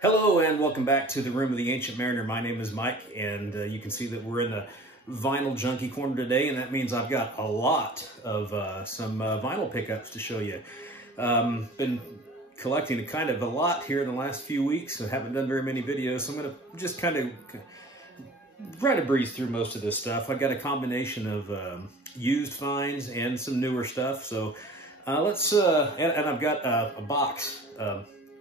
Hello and welcome back to the Room of the Ancient Mariner. My name is Mike, and you can see that we're in the vinyl junkie corner today, and that means I've got a lot of some vinyl pickups to show you. Been collecting kind of a lot here in the last few weeks. I haven't done very many videos, so I'm going to just kind of try to breeze through most of this stuff. I've got a combination of used finds and some newer stuff, so let's, and I've got a box.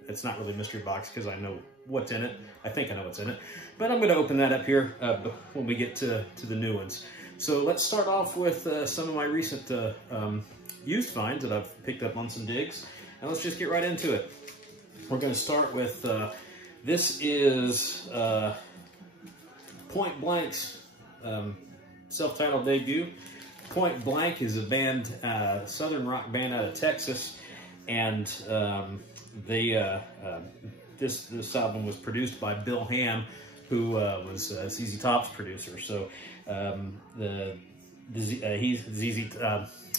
It's not really a mystery box because I know what's in it. I think I know what's in it. But I'm going to open that up here when we get to the new ones. So let's start off with some of my recent used finds that I've picked up on some digs. And let's just get right into it. We're going to start with, this is Point Blank's self-titled debut. Point Blank is a band, southern rock band out of Texas. And this album was produced by Bill Ham, who was ZZ Top's producer. So they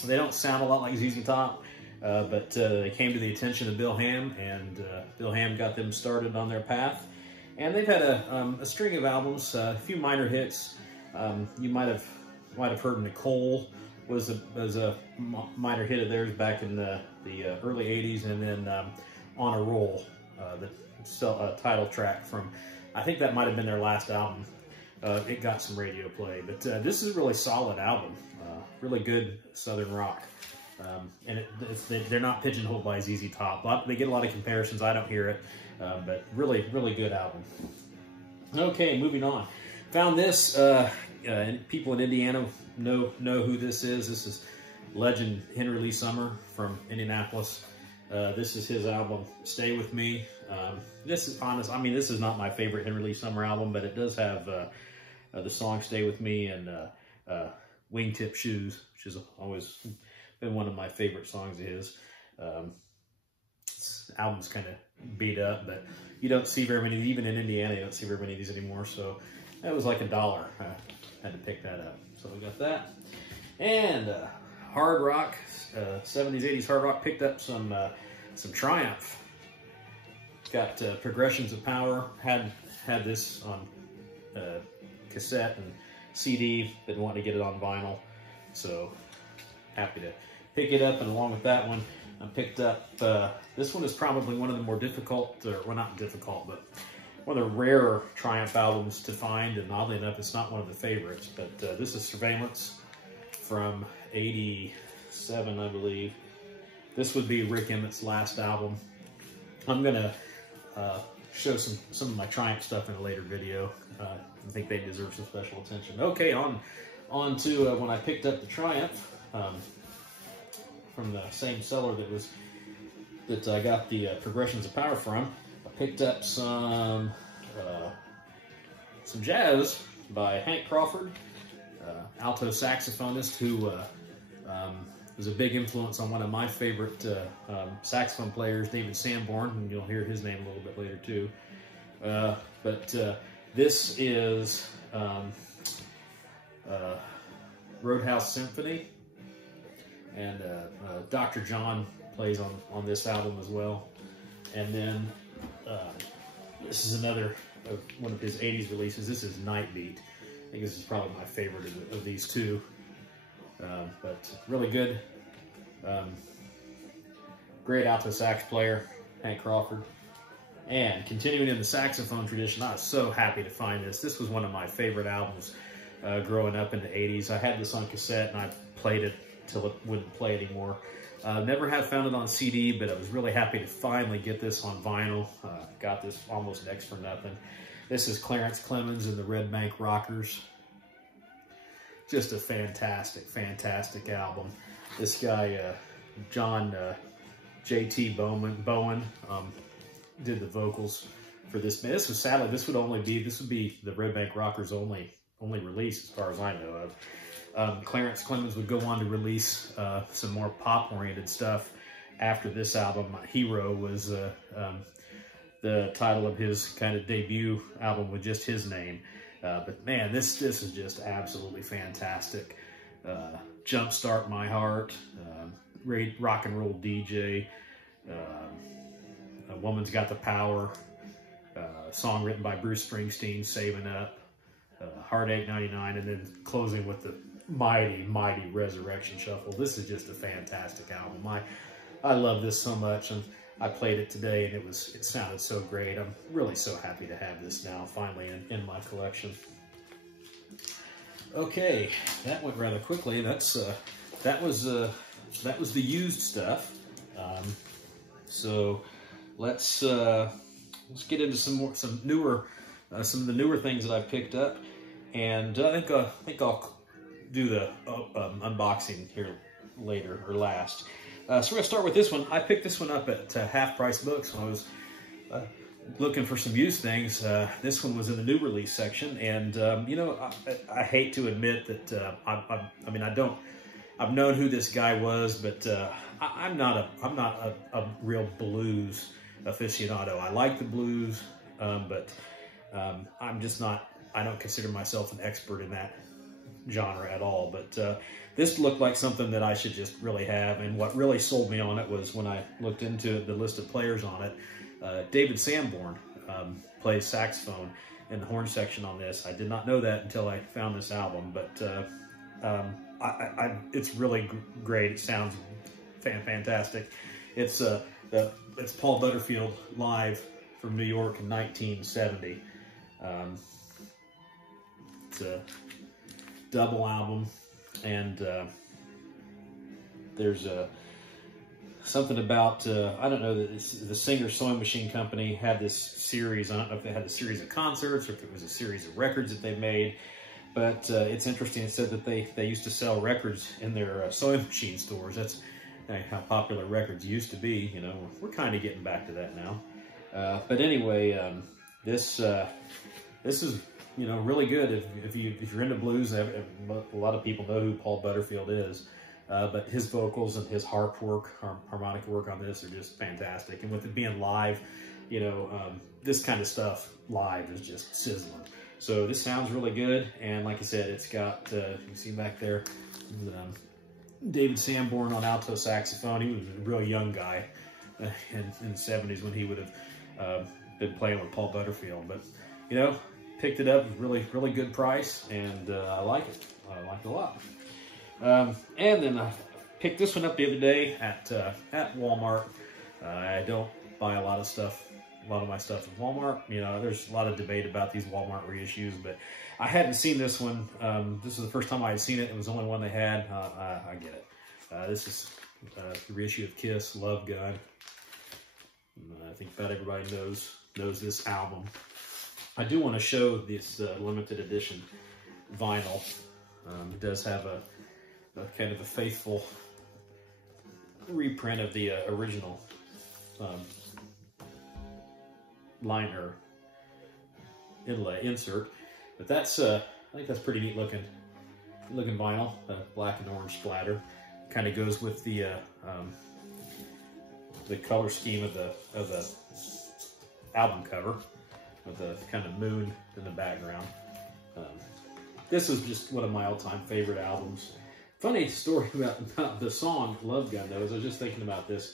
don't sound a lot like ZZ Top, but they came to the attention of Bill Ham, and Bill Ham got them started on their path. And they've had a string of albums, a few minor hits. You might have heard Nicole was a minor hit of theirs back in the early 80s, and then On a Roll, the title track from, I think that might have been their last album. It got some radio play, but this is a really solid album, really good southern rock. And they're not pigeonholed by ZZ Top. They get a lot of comparisons. I don't hear it, but really, really good album. Okay, moving on. Found this. People in Indiana know who this is. This is legend Henry Lee Summer from Indianapolis. This is his album, Stay With Me. This is honest. I mean, this is not my favorite Henry Lee Summer album, but it does have the song Stay With Me and Wingtip Shoes, which has always been one of my favorite songs of his. This album's kind of beat up, but you don't see very many, even in Indiana, you don't see very many of these anymore. So that was like $1. I had to pick that up. So we got that. And hard rock, 70s, 80s hard rock. Picked up some Triumph. Got Progressions of Power. Had this on cassette and CD. Been wanting to get it on vinyl. So happy to pick it up. And along with that one, I picked up, this one is probably one of the more difficult, well, not difficult, but one of the rarer Triumph albums to find, and oddly enough, it's not one of the favorites, but this is Surveillance from 87, I believe. This would be Rick Emmett's last album. I'm gonna show some of my Triumph stuff in a later video. I think they deserve some special attention. Okay, on to when I picked up the Triumph from the same seller that I got the Progressions of Power from. I picked up some jazz by Hank Crawford, alto saxophonist who was a big influence on one of my favorite saxophone players, David Sanborn, and you'll hear his name a little bit later too. But this is Roadhouse Symphony, and Dr. John plays on this album as well. And then this is another one of his 80s releases. This is Nightbeat. I think this is probably my favorite of these two. But really good. Great alto sax player, Hank Crawford. And continuing in the saxophone tradition, I was so happy to find this. This was one of my favorite albums growing up in the 80s. I had this on cassette and I played it till it wouldn't play anymore. Never have found it on CD, but I was really happy to finally get this on vinyl. Got this almost next for nothing. This is Clarence Clemens and the Red Bank Rockers. Just a fantastic, fantastic album. This guy, John J.T. Bowen, did the vocals for this band. This was sadly, this would be the Red Bank Rockers' only release as far as I know of. Clarence Clemens would go on to release some more pop-oriented stuff after this album. Hero was the title of his kind of debut album with just his name. But man, this is just absolutely fantastic. Jumpstart My Heart, Rock and Roll DJ, A Woman's Got the Power, song written by Bruce Springsteen, Saving Up, Heartache 99, and then closing with the mighty, mighty Resurrection Shuffle. This is just a fantastic album. I love this so much, and I played it today, and it sounded so great. I'm really so happy to have this now, finally, in my collection. Okay, that went rather quickly. That was the used stuff. So let's get into some of the newer things that I've picked up, and I think I'll do the unboxing here later or last. So we're gonna start with this one. I picked this one up at Half Price Books when I was looking for some used things. This one was in the new release section, and you know, I hate to admit that I mean, I've known who this guy was, but I'm not a real blues aficionado. I like the blues, but I'm just not. I don't consider myself an expert in that genre at all. But this looked like something that I should just really have. And what really sold me on it was when I looked into the list of players on it. David Sanborn plays saxophone in the horn section on this. I did not know that until I found this album, but it's really great. It sounds fantastic. It's Paul Butterfield live from New York in 1970. It's a double album, and there's something about I don't know, the Singer Sewing Machine Company had this series. I don't know if they had a series of concerts or if it was a series of records that they made. But it's interesting. It said that they used to sell records in their sewing machine stores. That's how popular records used to be. You know, we're kind of getting back to that now. But anyway, this is, you know, really good if you're into blues. A lot of people know who Paul Butterfield is, but his vocals and his harmonic work on this are just fantastic. And with it being live, you know, this kind of stuff live is just sizzling. So this sounds really good, and like I said, it's got, you can see back there, David Sanborn on alto saxophone. He was a real young guy in the 70s when he would have been playing with Paul Butterfield. But, you know, picked it up, really, really good price, and I like it. I like it a lot. And then I picked this one up the other day at Walmart. I don't buy a lot of my stuff at Walmart. You know, there's a lot of debate about these Walmart reissues, but I hadn't seen this one. This was the first time I had seen it. It was the only one they had. I get it. This is the reissue of Kiss, Love Gun. I think about everybody knows this album. I do want to show this limited edition vinyl. It does have a kind of a faithful reprint of the original liner insert, but that's I think that's pretty neat looking vinyl, black and orange splatter. Kind of goes with the color scheme of the album cover, with the kind of moon in the background. This is just one of my all-time favorite albums. Funny story about the song Love Gun, though, as I was just thinking about this.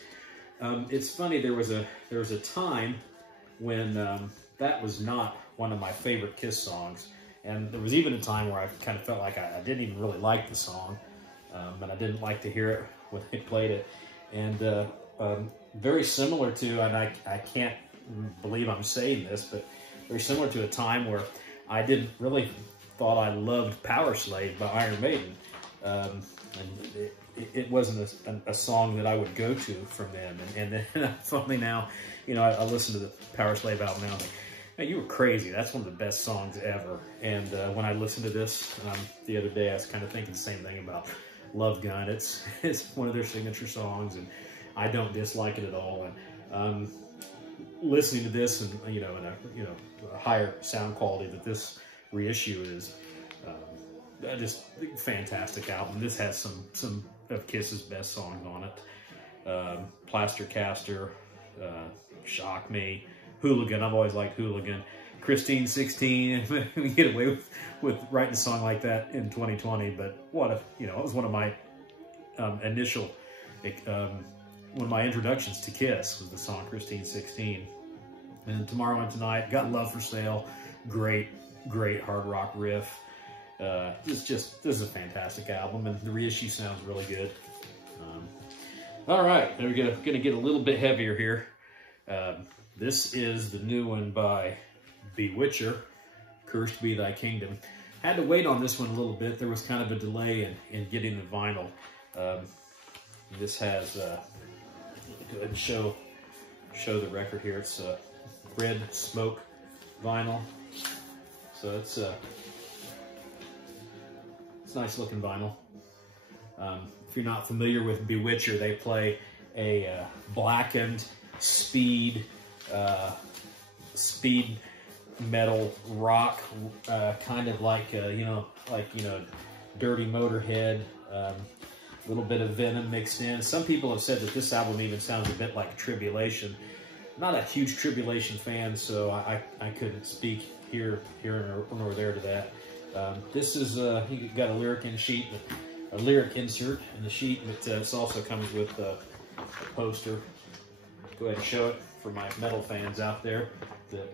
It's funny, there was a time when that was not one of my favorite Kiss songs, and there was even a time where I kind of felt like I didn't even really like the song, and I didn't like to hear it when they played it. And very similar to, and I can't believe I'm saying this, but very similar to a time where I didn't really thought I loved Power Slave by Iron Maiden. And it wasn't a song that I would go to from them. And then finally now, you know, I listen to the Power Slave album now, I'm like, man, you were crazy. That's one of the best songs ever. And when I listened to this the other day, I was kind of thinking the same thing about Love Gun. It's one of their signature songs, and I don't dislike it at all. And listening to this, and in a higher sound quality that this reissue is, just fantastic album. This has some of Kiss's best songs on it. Plaster Caster, Shock Me, Hooligan. I've always liked Hooligan. Christine 16. We get away with writing a song like that in 2020, but it was one of my initial, one of my introductions to Kiss was the song Christine 16. And Tomorrow and Tonight, Got Love for Sale, great hard rock riff. This is a fantastic album, and the reissue sounds really good. All right, there we go. Gonna get a little bit heavier here. This is the new one by Bewitcher, Cursed Be Thy Kingdom. Had to wait on this one a little bit. There was kind of a delay in getting the vinyl. This has, go ahead and show the record here. It's red smoke vinyl. So it's nice looking vinyl. If you're not familiar with Bewitcher, they play a blackened speed metal rock, kind of like Dirty Motorhead, a little bit of Venom mixed in. Some people have said that this album even sounds a bit like Tribulation. Not a huge Tribulation fan, so I couldn't speak here nor there to that. This is you got a lyric insert in the sheet, but it also comes with a poster. Go ahead and show it for my metal fans out there that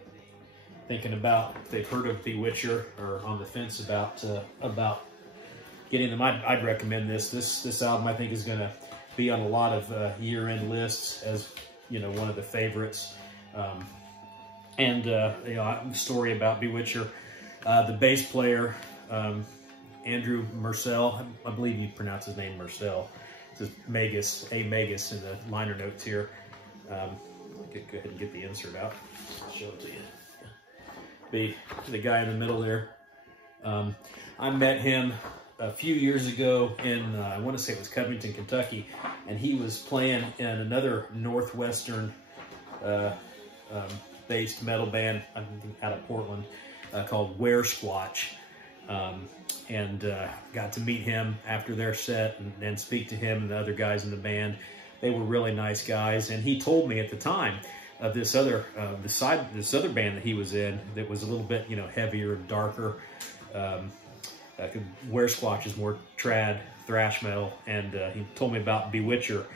thinking about, if they've heard of Bewitcher or on the fence about getting them. I'd recommend this album. I think is going to be on a lot of year-end lists as one of the favorites. Story about Bewitcher, the bass player Andrew Mersell, I believe you pronounce his name Mersell. It says Magus, A Magus in the liner notes here. Go ahead and get the insert out. I'll show it to you. The guy in the middle there. I met him a few years ago in, I want to say it was Covington, Kentucky, and he was playing in another Northwestern based metal band out of Portland called Were Squatch. Got to meet him after their set and speak to him and the other guys in the band. They were really nice guys, and he told me at the time of this other band that he was in that was a little bit heavier and darker. Were Squatch is more trad thrash metal, and he told me about Bewitcher,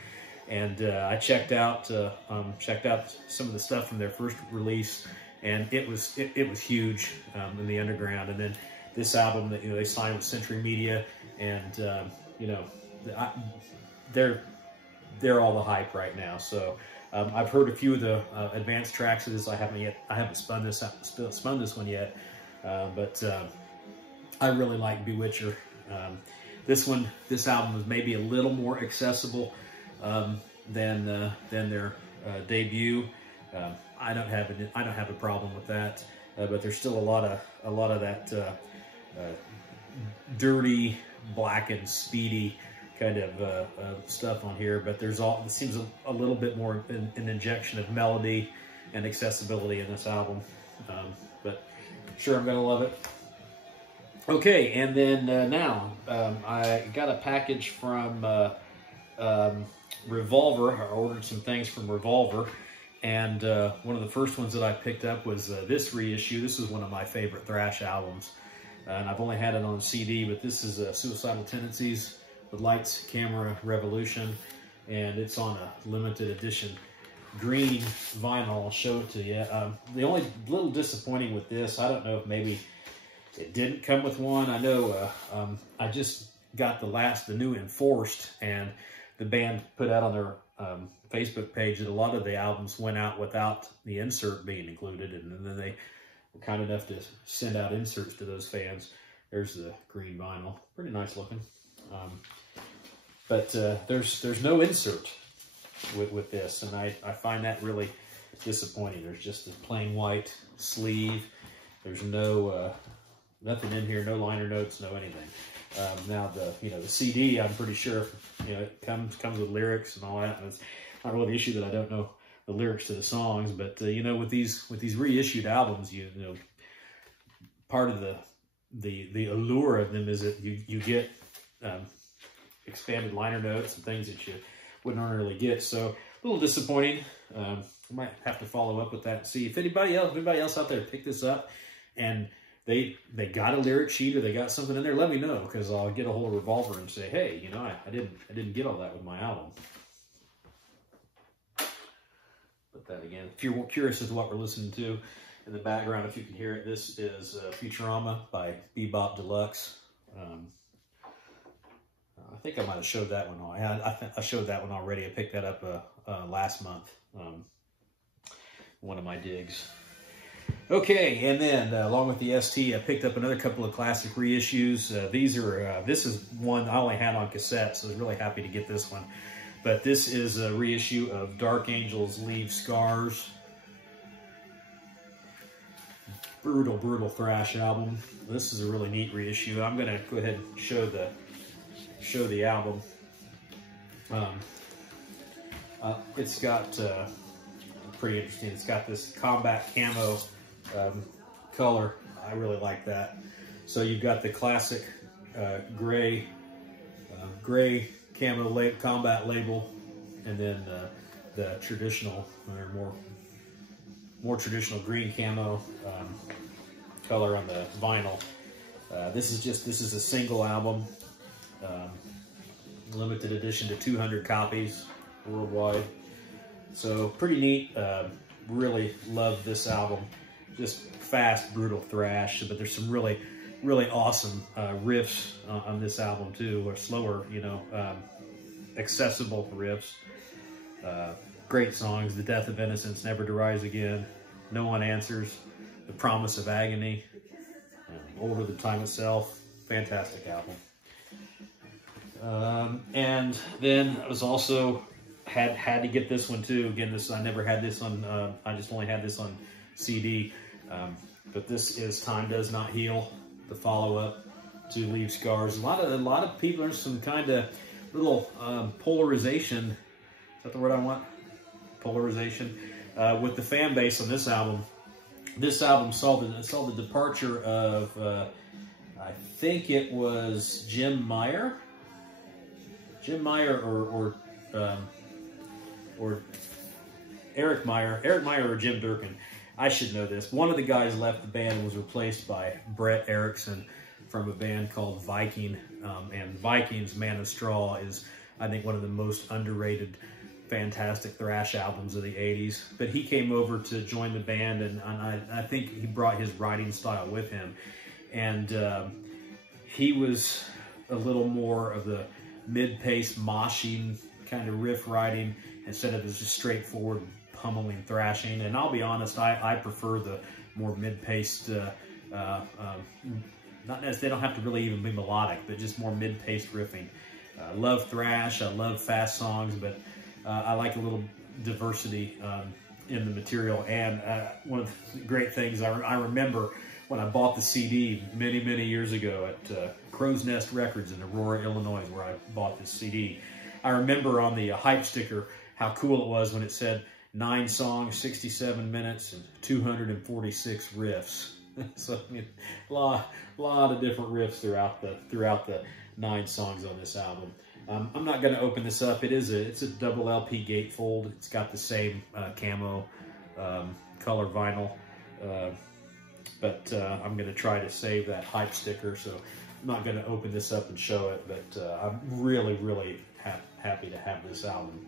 and I checked out some of the stuff from their first release, and it was huge in the underground. And then this album that they signed with Century Media, and they're all the hype right now. So I've heard a few of the advanced tracks of this. I haven't spun this one yet, but I really like Bewitcher. This album was maybe a little more accessible than their debut. I don't have a problem with that, but there's still a lot of that dirty, blackened, speedy kind of stuff on here. But it seems a little bit more an injection of melody and accessibility in this album. But sure, I'm gonna love it. Okay, and then now I got a package from Revolver. I ordered some things from Revolver, and one of the first ones that I picked up was this reissue. This is one of my favorite thrash albums, and I've only had it on CD, but this is Suicidal Tendencies with Lights, Camera, Revolution, and it's on a limited edition green vinyl. I'll show it to you. The only little disappointing with this, I don't know if maybe it didn't come with one. I know I just got the new Enforced, and the band put out on their Facebook page that a lot of the albums went out without the insert being included, and then they were kind enough to send out inserts to those fans. There's the green vinyl, pretty nice looking. But there's no insert with this, and I find that really disappointing. There's just a plain white sleeve. There's no nothing in here, no liner notes, no anything. Now the CD, I'm pretty sure it comes with lyrics and all that. And it's not really the issue that I don't know the lyrics to the songs, but with these reissued albums, part of the allure of them is that you get expanded liner notes and things that you wouldn't ordinarily get. So a little disappointing. I might have to follow up with that and see if anybody else out there picked this up and they got a lyric sheet or they got something in there. Let me know, because I'll get a hold of Revolver and say, hey, I didn't get all that with my album. But then again, if you're curious as to what we're listening to in the background, if you can hear it, this is Futurama by Bebop Deluxe. I think I might have showed that one. I showed that one already. I picked that up last month. One of my digs. Okay, and then along with the ST, I picked up another couple of classic reissues. This is one I only had on cassette, so I was really happy to get this one. But this is a reissue of Dark Angels Leave Scars. Brutal, brutal thrash album. This is a really neat reissue. I'm gonna go ahead and show the album. It's got pretty interesting. It's got this combat camo color. I really like that. So you've got the classic gray camo combat label, and then the traditional or more traditional green camo color on the vinyl. This is a single album, limited edition to 200 copies worldwide. So pretty neat. Really love this album. Just fast, brutal thrash, but there's some really awesome riffs on this album too, or slower, accessible riffs. Great songs: The Death of Innocence, Never to Rise Again, No One Answers, The Promise of Agony, Over the Time Itself. Fantastic album. And then I was also had to get this one too. Again, I never had this on. I just only had this on CD. But this is Time Does Not Heal, the follow-up to Leave Scars. A lot of people. There's some kind of little polarization. Is that the word I want? Polarization with the fan base on this album. This album saw the departure of I think it was Jim Meyer or Eric Meyer or Jim Durkin. I should know this. One of the guys left the band and was replaced by Brett Erickson from a band called Viking. And Viking's Man of Straw is, I think, one of the most underrated, fantastic thrash albums of the 80s. But he came over to join the band, and I think he brought his writing style with him. And he was a little more of the mid-paced, moshing kind of riff writing instead of just straightforward pummeling thrashing. And I'll be honest, I prefer the more mid-paced, not as they don't have to really even be melodic, but just more mid-paced riffing. I love thrash, I love fast songs, but I like a little diversity in the material. And one of the great things I remember when I bought the CD many years ago at Crow's Nest Records in Aurora, Illinois, where I bought this CD. I remember on the hype sticker how cool it was when it said 9 songs, 67 minutes, and 246 riffs. So I mean, a lot of different riffs throughout the 9 songs on this album. I'm not going to open this up. It's a double LP gatefold. It's got the same camo color vinyl, but I'm going to try to save that hype sticker. So I'm not going to open this up and show it. But I'm really happy to have this album.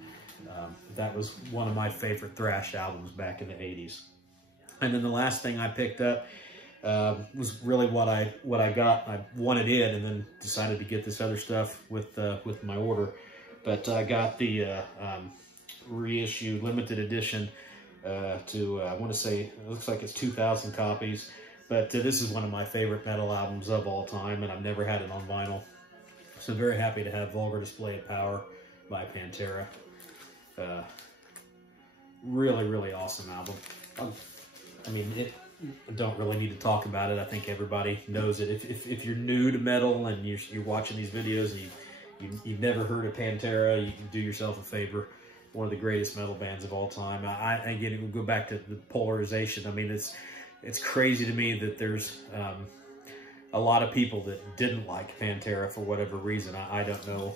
That was one of my favorite thrash albums back in the 80s. And then the last thing I picked up was really what I got. I wanted it, and then decided to get this other stuff with my order. But I got the reissue limited edition to I want to say it looks like it's 2,000 copies. But this is one of my favorite metal albums of all time, and I've never had it on vinyl. So I'm very happy to have Vulgar Display of Power by Pantera. Really awesome album. I mean, I don't really need to talk about it. I think everybody knows it. If you're new to metal and you're watching these videos and you've never heard of Pantera, you can do yourself a favor. One of the greatest metal bands of all time. Again, we'll go back to the polarization. I mean, it's crazy to me that there's a lot of people that didn't like Pantera for whatever reason. I don't know.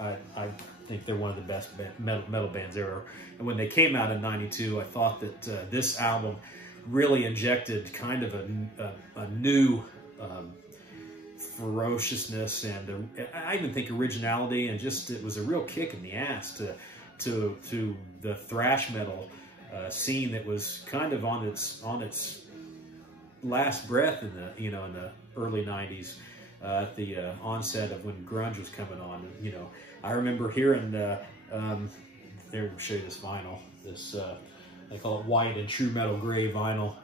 I think they're one of the best metal bands ever. And when they came out in '92, I thought that this album really injected kind of a new ferociousness, and I even think originality, and just it was a real kick in the ass to the thrash metal scene that was kind of on its last breath in the in the early '90s, at the onset of when grunge was coming on. And, I remember hearing there. We'll show you this vinyl. This they call it white and true metal gray vinyl.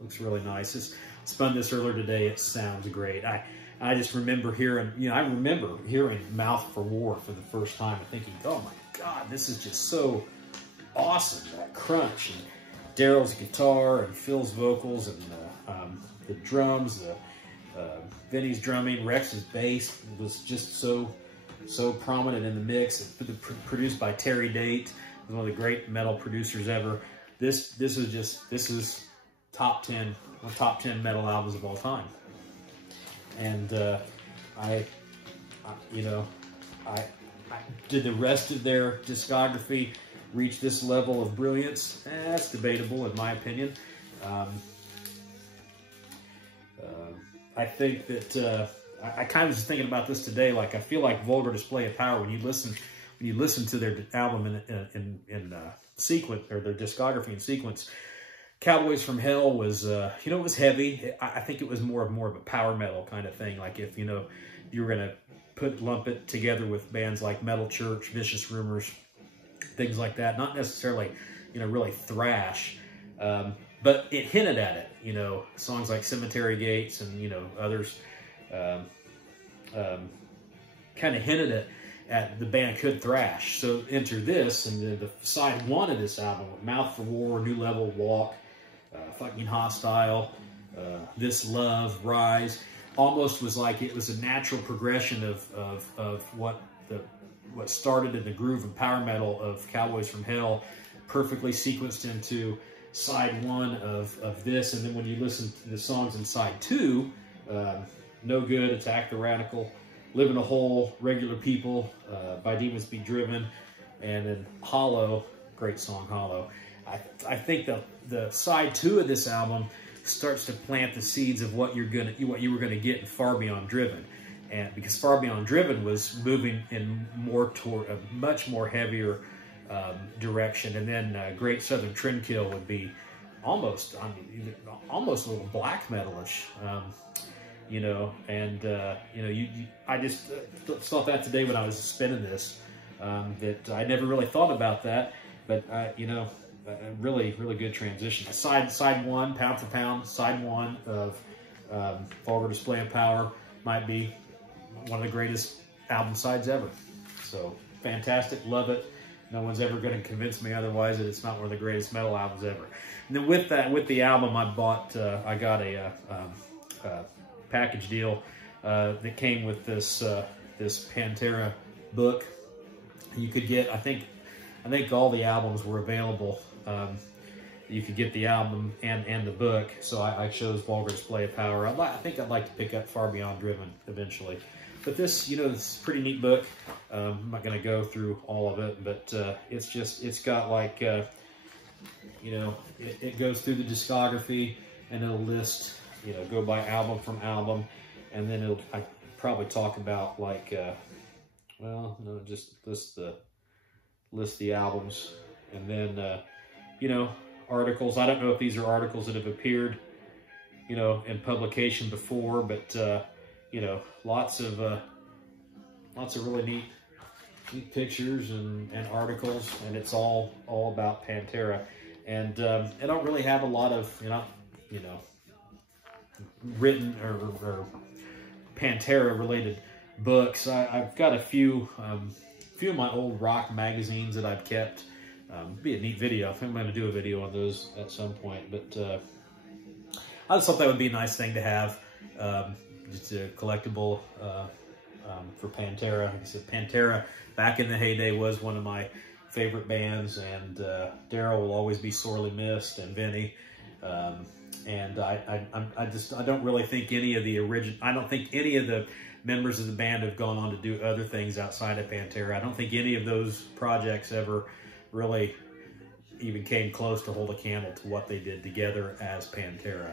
Looks really nice. I spun this earlier today. It sounds great. I just remember hearing, I remember hearing Mouth for War for the first time and thinking, oh my God, this is just so awesome. That crunch and Daryl's guitar and Phil's vocals and the drums, Vinny's drumming, Rex's bass was just so prominent in the mix. It's produced by Terry Date, one of the great metal producers ever. This is top 10 metal albums of all time. And I did the rest of their discography reach this level of brilliance? That's debatable, in my opinion. I think that I kind of was thinking about this today. Like, I feel like Vulgar Display of Power, when you listen to their album in sequence, or their discography in sequence, Cowboys from Hell was, it was heavy. I think it was more of a power metal kind of thing. Like, if, you were going to lump it together with bands like Metal Church, Vicious Rumors, things like that. Not necessarily, really thrash, but it hinted at it. Songs like Cemetery Gates and, others kind of hinted at the band could thrash. So enter this, and the side one of this album, Mouth for War, New Level, Walk, Fucking Hostile, This Love, Rise, almost was like it was a natural progression of what started in the groove and power metal of Cowboys from Hell, perfectly sequenced into side one of this. And then when you listen to the songs in side two, No Good, Attack the Radical, Live in a Hole, Regular People, By Demons Be Driven, and then Hollow, great song, Hollow. I think the side two of this album starts to plant the seeds of what you were gonna get in Far Beyond Driven, and because Far Beyond Driven was moving in more toward a much more heavier direction, and then Great Southern Trendkill would be almost a little black metalish. I just thought that today when I was spinning this, that I never really thought about that, but a really good transition. Side one, Pound for Pound, side one of Vulgar Display of Power might be one of the greatest album sides ever. So fantastic, love it. No one's ever going to convince me otherwise that it's not one of the greatest metal albums ever. And then with the album, I got a package deal that came with this Pantera book. You could get, I think all the albums were available. You could get the album and the book. So I chose Vulgar Display of Power. I think I'd like to pick up Far Beyond Driven eventually. But this, this is a pretty neat book. I'm not going to go through all of it, but it's got like, it goes through the discography, and it'll list, go by album from album, and then I probably talk about like, just list the albums, and then, articles. I don't know if these are articles that have appeared, in publication before, but, lots of really neat pictures and articles, and it's all about Pantera. And I don't really have a lot of, written or Pantera related books. I've got a few of my old rock magazines that I've kept. Be a neat video. I think I'm going to do a video on those at some point, but I just thought that would be a nice thing to have. Just a collectible for Pantera. Like I said, Pantera back in the heyday was one of my favorite bands, and Daryl will always be sorely missed, and Vinny. And I don't really think any of the members of the band have gone on to do other things outside of Pantera. I don't think any of those projects ever really even came close to hold a candle to what they did together as Pantera.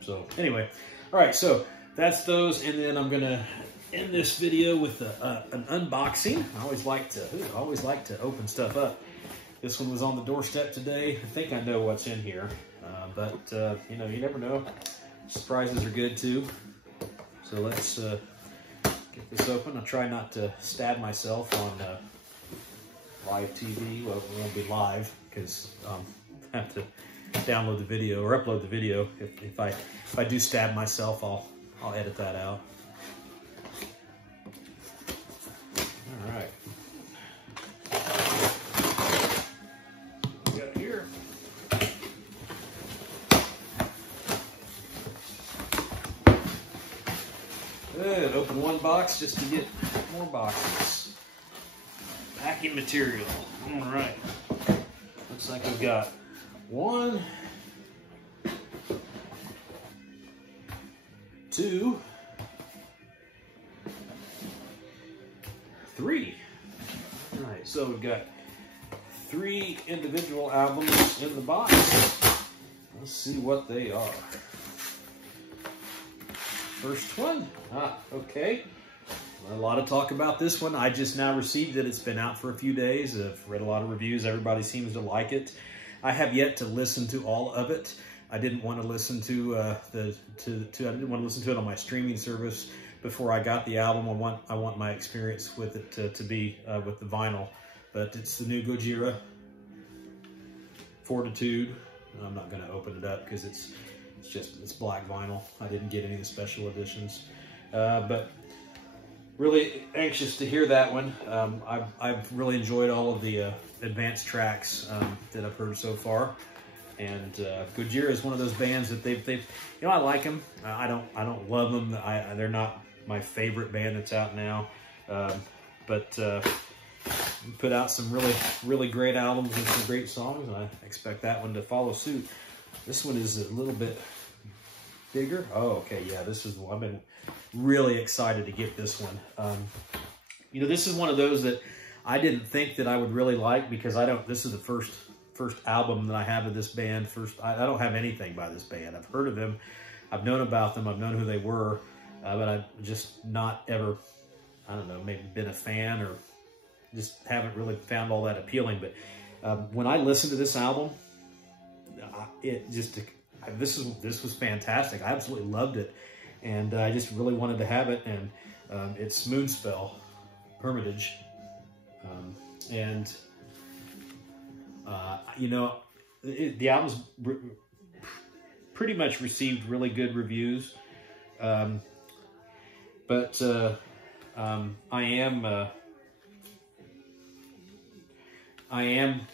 So anyway, all right, so that's those, and then I'm gonna end this video with an unboxing. I always like to open stuff up. This one was on the doorstep today. I think I know what's in here, but you know, you never know. Surprises are good too. So let's get this open. I'll try not to stab myself on live TV. Well, it won't be live because I have to download the video or upload the video. If I do stab myself, I'll edit that out. All right. Got here. Good. Open one box just to get more boxes. Packing material. All right. Looks like we've got 1, 2, 3. All right, so we've got 3 individual albums in the box. Let's see what they are. First one. Okay. A lot of talk about this one. I just now received it. It's been out for a few days. I've read a lot of reviews. Everybody seems to like it. I have yet to listen to all of it. I didn't want to listen to I didn't want to listen to it on my streaming service before I got the album. I want my experience with it to be with the vinyl. But it's the new Gojira Fortitude. I'm not going to open it up because it's black vinyl. I didn't get any of the special editions, but really anxious to hear that one. I've really enjoyed all of the advanced tracks that I've heard so far, and Gojira is one of those bands that they've you know, I like them. I don't love them. They're not my favorite band that's out now, but put out some really great albums and some great songs, and I expect that one to follow suit. This one is a little bit bigger. Oh, okay, yeah, this is the one. I've been really excited to get this one. You know, this is one of those that I didn't think that I would really like because this is the first album that I have of this band. I don't have anything by this band. I've heard of them, I've known about them, I've known who they were, but I've just not ever, I don't know, maybe been a fan or just haven't really found all that appealing. But when I listened to this album, this was fantastic. I absolutely loved it, and I just really wanted to have it. And it's Moonspell Hermitage, and you know, the album's pretty much received really good reviews, but I am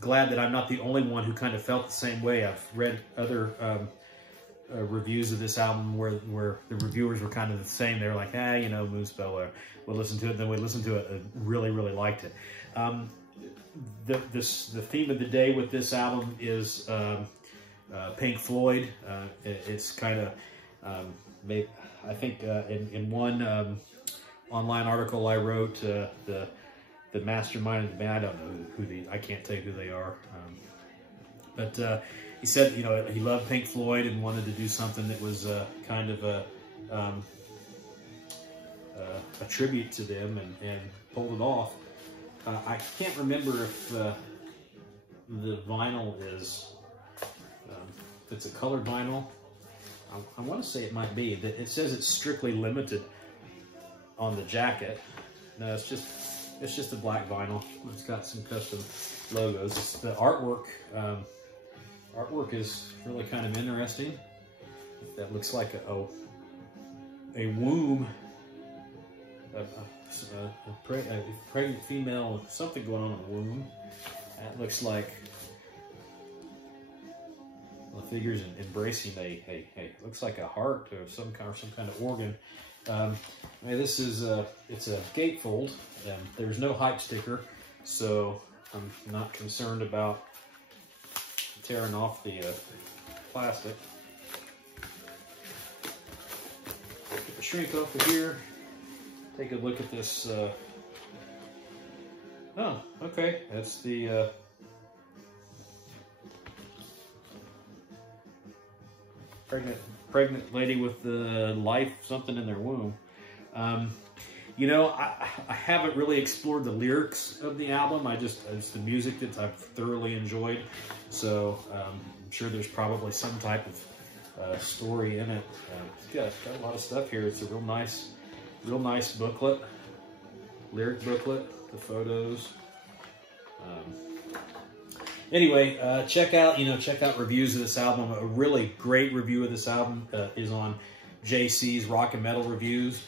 glad that I'm not the only one who kind of felt the same way. I've read other reviews of this album where the reviewers were kind of the same. They were like, you know, Moonspell, we'll listen to it. Then we listened to it and really liked it. The theme of the day with this album is Pink Floyd. It's kind of, I think in one online article I wrote, the mastermind of the band, I don't know I can't tell you who they are. But he said, you know, he loved Pink Floyd and wanted to do something that was kind of a tribute to them, and pulled it off. I can't remember if the vinyl is, if it's a colored vinyl. I want to say it might be. It says it's strictly limited on the jacket. No, it's just a black vinyl. It's got some custom logos. The artwork is really kind of interesting. That looks like a womb, a pregnant female, something going on in the womb. That looks like the figure's embracing looks like a heart or some kind of organ. This is it's a gatefold. There's no hype sticker, so I'm not concerned about tearing off the plastic. Get the shrink off of here. Take a look at this. Oh, okay. That's the pregnant lady with the life something in their womb. You know, I haven't really explored the lyrics of the album. It's the music that I've thoroughly enjoyed. So I'm sure there's probably some type of story in it. It's got a lot of stuff here. It's a real nice booklet, lyric booklet, the photos. Anyway, check out reviews of this album. A really great review of this album is on JC's Rock and Metal Reviews.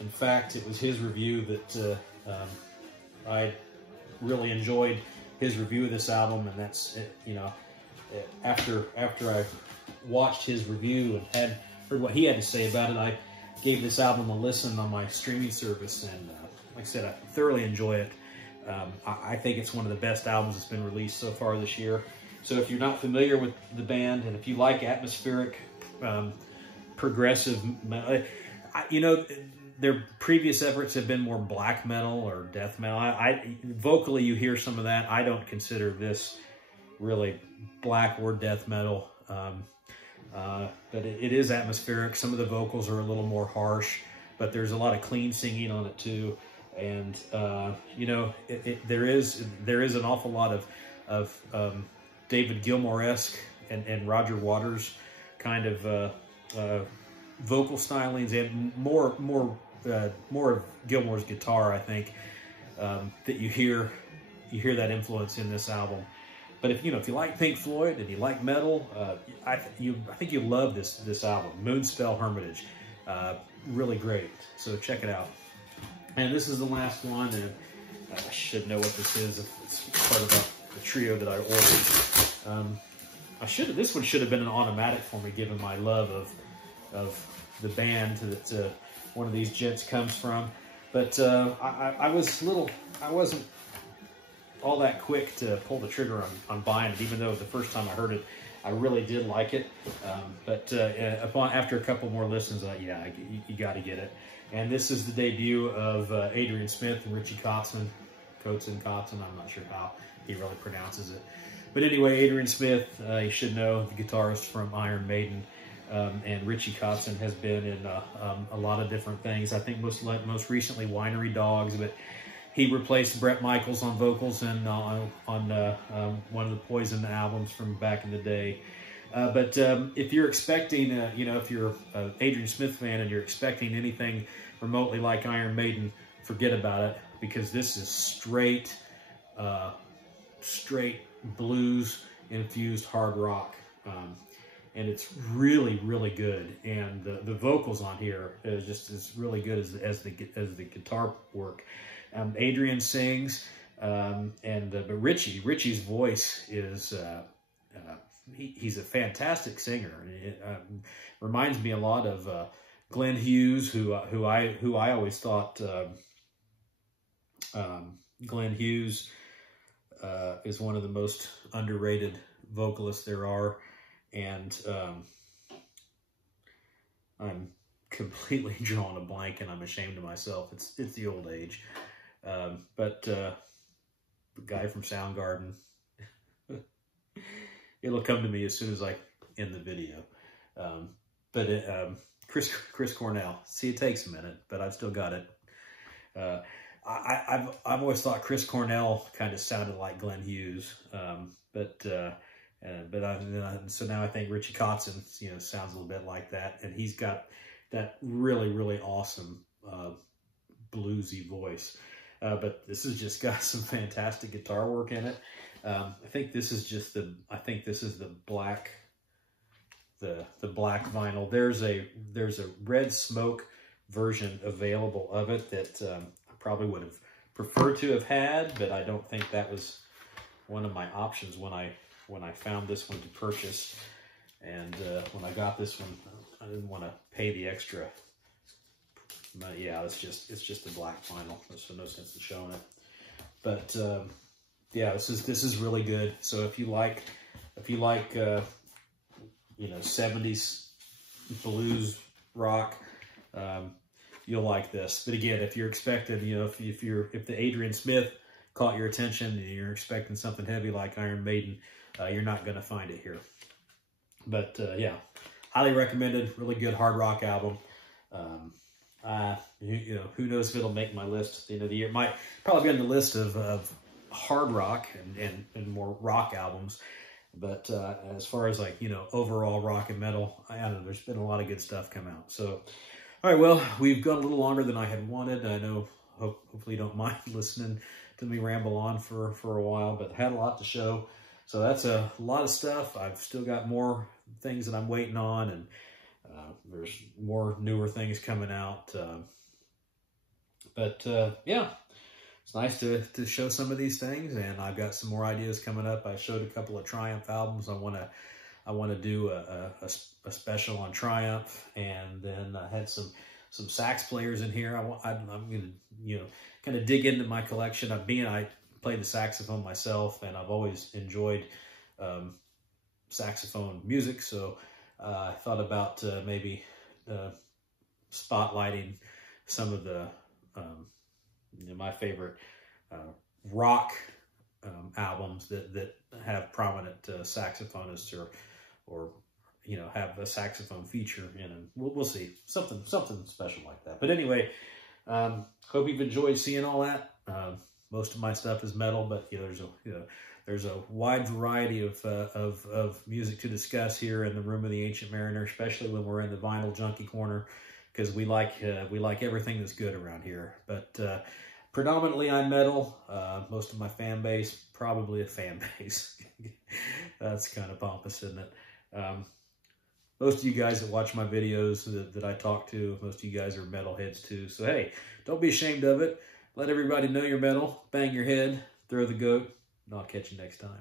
In fact, it was his review that I really enjoyed his review of this album, and that's it, you know, after I watched his review and had heard what he had to say about it, I gave this album a listen on my streaming service, and like I said, I thoroughly enjoy it. I think it's one of the best albums that's been released so far this year. So if you're not familiar with the band, and if you like atmospheric, progressive metal, you know, their previous efforts have been more black metal or death metal. Vocally, you hear some of that. I don't consider this really black or death metal, but it is atmospheric. Some of the vocals are a little more harsh, but there's a lot of clean singing on it too. And you know, there is an awful lot of David Gilmour-esque and Roger Waters kind of vocal stylings, and more of Gilmour's guitar, I think, that you hear that influence in this album. But if you like Pink Floyd and you like metal, I think you'll love this album, Moonspell Hermitage. Really great. So check it out. And this is the last one, and I should know what this is. It's part of the trio that I ordered. This one should have been an automatic for me, given my love of the band that one of these gents comes from. But I wasn't all that quick to pull the trigger on buying it, even though the first time I heard it, I really did like it. But after a couple more listens, yeah, you got to get it. And this is the debut of Adrian Smith and Richie Kotzen. I'm not sure how he really pronounces it. But anyway, Adrian Smith, you should know, the guitarist from Iron Maiden. And Richie Kotzen has been in a lot of different things. I think most recently Winery Dogs, but he replaced Bret Michaels on vocals and on one of the Poison albums from back in the day. But if you're expecting, if you're an Adrian Smith fan and you're expecting anything remotely like Iron Maiden, forget about it, because this is straight blues-infused hard rock. And it's really, really good. And the vocals on here is just as really good as the guitar work. Adrian sings, but Richie's voice is he's a fantastic singer. It reminds me a lot of Glenn Hughes, who I always thought Glenn Hughes is one of the most underrated vocalists there are. And I'm completely drawing a blank, and I'm ashamed of myself. It's the old age. But the guy from Soundgarden, it'll come to me as soon as I end the video. Chris Cornell. See, it takes a minute, but I've still got it. I've always thought Chris Cornell kind of sounded like Glenn Hughes, so now I think Richie Kotzen, sounds a little bit like that, and he's got that really, really awesome bluesy voice. But this has just got some fantastic guitar work in it. I think this is the black vinyl. There's a Red Smoke version available of it that I probably would have preferred to have had, but I don't think that was one of my options when I found this one to purchase. And when I got this one, I didn't want to pay the extra. But yeah, it's just a black vinyl. There's no sense in showing it. But yeah, this is really good. So if you like 70s blues rock, you'll like this. But again, if you're expecting, if the Adrian Smith caught your attention and you're expecting something heavy like Iron Maiden, you're not going to find it here. But yeah, highly recommended. Really good hard rock album. You know, who knows if it'll make my list at the end of the year. Might probably be on the list of hard rock and more rock albums. But as far as like, you know, overall rock and metal, I don't know, there's been a lot of good stuff come out. So, all right, well, we've gone a little longer than I had wanted. I know, hopefully you don't mind listening to me ramble on for a while, but had a lot to show. So that's a lot of stuff. I've still got more things that I'm waiting on, and there's more newer things coming out. Yeah, it's nice to show some of these things, and I've got some more ideas coming up. I showed a couple of Triumph albums. I want to do a special on Triumph, and then I had some sax players in here. I'm going to, you know, kind of dig into my collection. I play the saxophone myself, and I've always enjoyed saxophone music, so I thought about maybe spotlighting some of the you know, my favorite rock albums that have prominent saxophonists or you know, have a saxophone feature in them. We'll see, something special like that. But anyway, hope you've enjoyed seeing all that. Most of my stuff is metal, but you know, there's a wide variety of music to discuss here in the Room of the Ancient Mariner, especially when we're in the vinyl junkie corner, because we like everything that's good around here. But predominantly I'm metal. Most of my fan base, probably a fan base. That's kind of pompous, isn't it? Most of you guys that watch my videos that I talk to, most of you guys are metalheads too. So hey, don't be ashamed of it. Let everybody know you're metal. Bang your head, throw the goat, and I'll catch you next time.